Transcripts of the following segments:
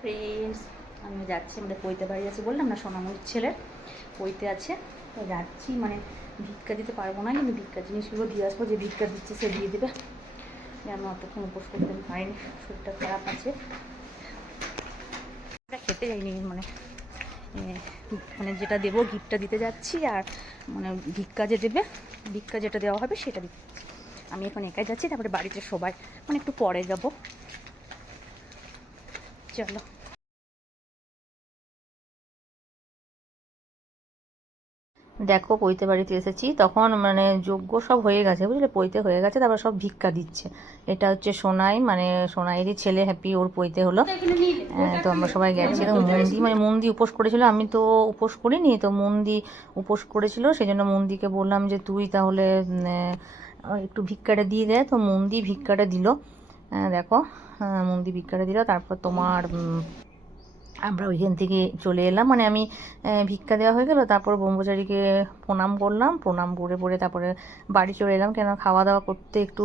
Friends আমি যাচ্ছি, আমাদের পৈতে বাড়ি আছে বললাম না সোনামুড়ির ছেলের পৈতে আছে। তো যাচ্ছি মানে ভিক্ষা দিতে পারব না, কিন্তু ভিক্ষা জিনিসগুলো দিয়ে আসব, যে ভিক্ষা দিচ্ছে সে দিয়ে দেবে। আমি অতক্ষণ উপোস করতে পারিনি শরীরটা খারাপ আছে। খেতে যাইনি মানে মানে যেটা দেবো, গিফটটা দিতে যাচ্ছি, আর মানে ভিক্ষা যে দেবে, ভিক্ষা যেটা দেওয়া হবে সেটা দিতে যাচ্ছি। আমি এখন একাই যাচ্ছি, তারপরে বাড়িতে সবাই মানে একটু পরে যাব। চলো দেখো পৈতে বাড়িতে এসেছি। তখন মানে যোগ্য সব হয়ে গেছে বুঝলে? পৈতে হয়ে গেছে তারপর সব ভিক্ষা দিচ্ছে। এটা হচ্ছে সোনাই মানে সোনাইয়েরই ছেলে হ্যাপি ওর পৈতে হলো। হ্যাঁ, তো আমরা সবাই গেছি। তো মন্দি মানে মন্দি উপোস করেছিল আমি তো উপোস করিনি তো মন্দি উপোস করেছিল সেই জন্য মন্দিকে বললাম যে তুই তাহলে একটু ভিক্ষাটা দিয়ে দে। তো মন্দি ভিক্ষাটা দিল। দেখো মন্দির ভিক্ষাটা দিল, তারপর তোমার আমরা ওইখান থেকে চলে এলাম। মানে আমি ভিক্ষা দেওয়া হয়ে গেল, তারপর ব্রহ্মচারীকে প্রণাম করলাম, প্রণাম করে পরে তারপরে বাড়ি চলে এলাম। কেন খাওয়া দাওয়া করতে একটু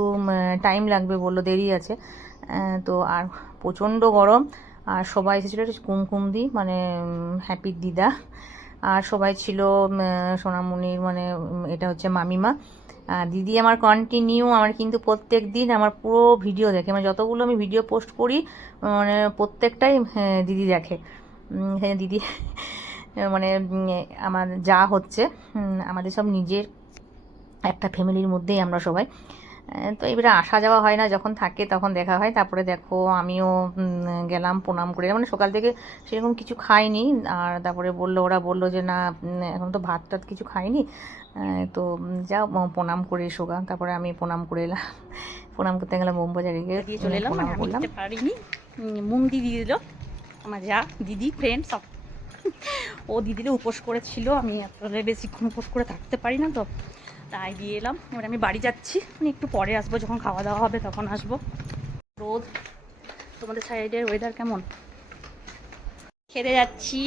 টাইম লাগবে বলল, দেরি আছে। তো আর প্রচণ্ড গরম, আর সবাই এসেছিল কুমকুম দি মানে হ্যাপির দিদা। আর সবাই ছিল সোনামণির মানে এটা হচ্ছে মামিমা। দিদি আমার কন্টিনিউ আমার কিন্তু প্রত্যেক দিন আমার পুরো ভিডিও দেখে। মানে যতগুলো আমি ভিডিও পোস্ট করি মানে প্রত্যেকটাই হ্যাঁ, দিদি দেখে। হ্যাঁ দিদি মানে আমার যা হচ্ছে আমাদের সব নিজের একটা ফ্যামিলির মধ্যেই আমরা সবাই। তো এবারে আসা যাওয়া হয় না যখন থাকে তখন দেখা হয়। তারপরে দেখো আমিও গেলাম প্রণাম করে। মানে সকাল থেকে সেরকম কিছু খাইনি। আর তারপরে বলল ওরা বলল যে না এখন তো ভাত টাত কিছু খাইনি। তো যাও প্রণাম করে এসো গা। তারপরে আমি প্রণাম করে এলাম। প্রণাম করতে গেলাম ব্রহ্মচারীকে দিয়ে চলে এলাম। আমি পারিনি। মুন্দি দিয়ে দিল। আমার যা দিদি ফ্রেন্ড সব। ও দিদিরে উপোস করেছিল। আমি আসলে বেশিক্ষণ উপোস করে থাকতে পারি না তো। তাই দিয়ে এলাম এবার আমি বাড়ি যাচ্ছি মানে একটু পরে আসব যখন খাওয়া দাওয়া হবে তখন আসব রোদ তোমাদের সাইডের ওয়েদার কেমন খেতে যাচ্ছি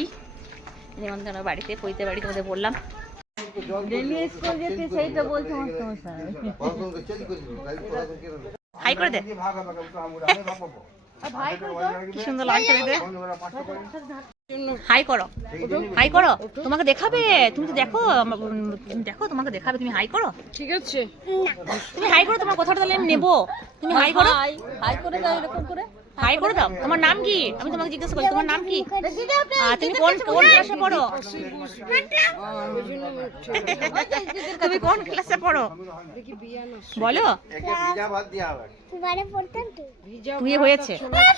নিমন্ত্রণ বাড়িতে পৈতে বাড়ি তোমাদের বললাম হাই করে দে কি সুন্দর লাগছে হাই করো। হাই করো। তোমাকে দেখাবে? তুমি তো দেখো তুমি দেখো তোমাকে দেখাবে তুমি হাই করো। ঠিক আছে। তুমি হাই করো তোমার কথাটা তাহলে আমি নেব। তুমি হাই করো। হাই করে দাও এরকম করে। হাই করে দাও। তোমার নাম কি? আমি তোমাকে জিজ্ঞাসা করি তোমার নাম কি? তুমি কোন কোন ক্লাসে পড়ো? তুমি কোন ক্লাসে পড়ো? দেখি বিয়া না বলো তুই হয়েছে। হ্যাঁ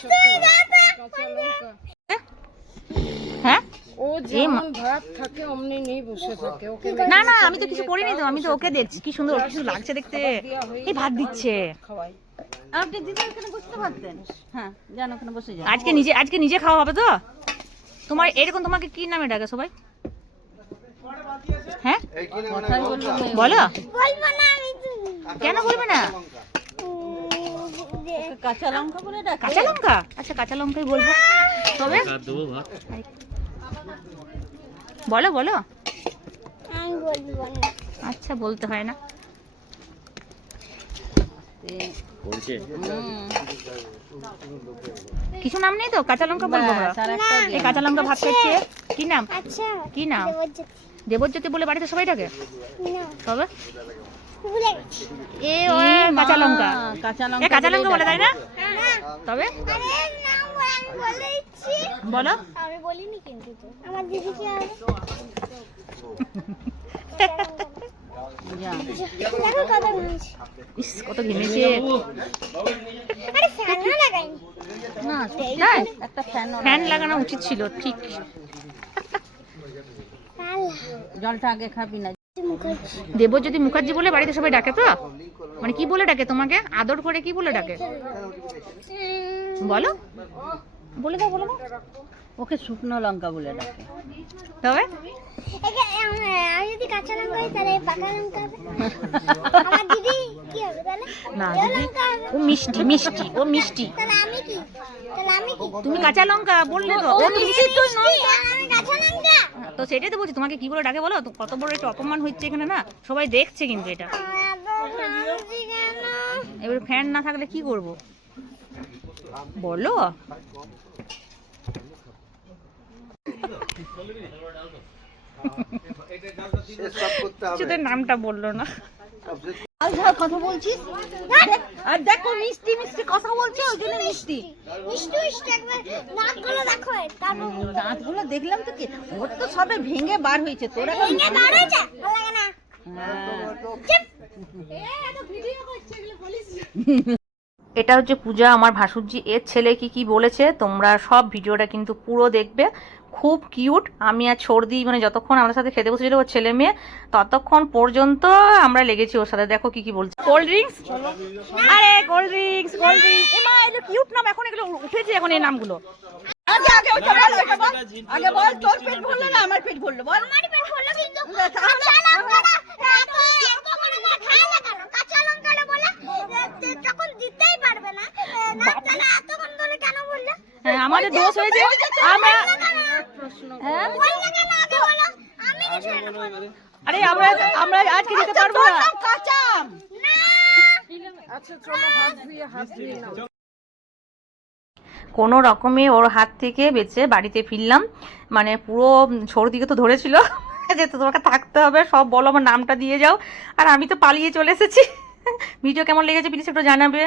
যেমন ভাত থাকে অমনি নেই বসে থাকে। ওকে না না আমি তো কিছু করিনি তো আমি তো ওকে দেখছি। কি সুন্দর ওর কিছু লাগছে দেখতে। এই ভাত দিচ্ছে। আপনি দিদি ওখানে বসতে পারতেন? হ্যাঁ যান ওখানে বসে যান। আজকে নিজে আজকে নিজে খাওয়া হবে তো? তোমার এরকম তোমাকে কি নামে ডাকে সবাই? হ্যাঁ। বলো। কেন বলবে না? কাঁচা লঙ্কা বলে কাঁচা লঙ্কা? আচ্ছা কাঁচা লঙ্কাই বলব। তবে? বলো বলো। আচ্ছা বলতে হয় না। কিছু নাম নেই তো? কাঁচা লঙ্কা বলব এই কাঁচা লঙ্কা ভাত খাচ্ছে কি নাম? আচ্ছা। কি নাম? দেবজ্যোতি। দেবজ্যোতি বলে বাড়িতে সবাই ডাকে? তবে? ভুলে গেছি। এ কাঁচা লঙ্কা। কাঁচা এ লঙ্কা কাঁচা লঙ্কা বলে তাই না? তবে? বলে। আমি বলিনি কিন্তু আমার দিদি কি হবে? যা। দেখো কত ঘুমিয়েছে। ইস কত ঘেমেছে। আরে ফ্যানও লাগাইনি। না একটা ফ্যান ফ্যান লাগানো উচিত ছিল ঠিক। জলটা আগে খাবি না। দেবজ্যোতি মুখার্জি। বলে বাড়িতে সবাই ডাকে তো? মানে কি বলে ডাকে তোমাকে? আদর করে কি বলে ডাকে? বলো। বলে দাও বলে দাও। ওকে শুকনো লঙ্কা বলে ডাকে। তবে? একে আমি আমি যদি কাঁচা লঙ্কা হই তাহলে পাকা লঙ্কা হবে। আমার দিদি কি হবে তাহলে? না লাল দিদি লঙ্কা হবে। ও মিষ্টি মিষ্টি ও মিষ্টি। তাহলে আমি কি? তাহলে আমি কি? তুমি কাঁচা লঙ্কা বললে তো। ও মিষ্টি তো মিষ্টি, তো সেটাই তো বলছি তোমাকে কি করে ডাকে বলো? কত বড় একটা অপমান হচ্ছে এখানে না? সবাই দেখছে কিন্তু এটা। এবার ফ্যান না থাকলে কি করব? বলো। নামটা বলল না। আর কথা বলছিস? আর দেখো মিষ্টি মিষ্টি কথা বলছে ওই জন্য মিষ্টি। মিষ্টি মিষ্টি একবার নাকগুলো দেখো দাঁতগুলো দেখলাম তো কি? ওর তো সবে ভেঙে বার হয়েছে তোর এখন ভেঙে বার হয়েছে? ভালো লাগে না? এটা হচ্ছে পূজা আমার ভাসুরজি এর ছেলে কি কি বলেছে তোমরা সব ভিডিওটা কিন্তু পুরো দেখবে। খুব কিউট। আমি আর সর্দি মানে যতক্ষণ আমার সাথে খেতে বসেছিল ওর ছেলে মেয়ে ততক্ষণ পর্যন্ত আমরা লেগেছি ওর সাথে। দেখো কি কি বলছে। কোল্ড ড্রিঙ্কস আরে কোল্ড ড্রিঙ্কস কোল্ড ড্রিঙ্কস এমা এগুলো কিউট নাম এখন এগুলো উঠেছে এখন এই নামগুলো। আগে আগে ওইটা বল ওইটা বল। আগে বল তোর পেট ভরলো না আমার পেট ভরলো বল। আমার পেট ফুললো কিন্তু হ্যাঁ, আমাদের দোষ হয়েছে আমরা আরে আমরা আমরা আজকে যেতে পারব না। আচ্ছা চলো হাত ধুয়ে হাত ধুয়ে নাও। কোনো রকমে ওর হাত থেকে বেঁচে বাড়িতে ফিরলাম। মানে পুরো সর্দিকে তো ধরেছিল যে তোমাকে থাকতে হবে সব বলো আমার নামটা দিয়ে যাও। আর আমি তো পালিয়ে চলে এসেছি। ভিডিও কেমন লেগেছে প্লিজ একটু জানাবে।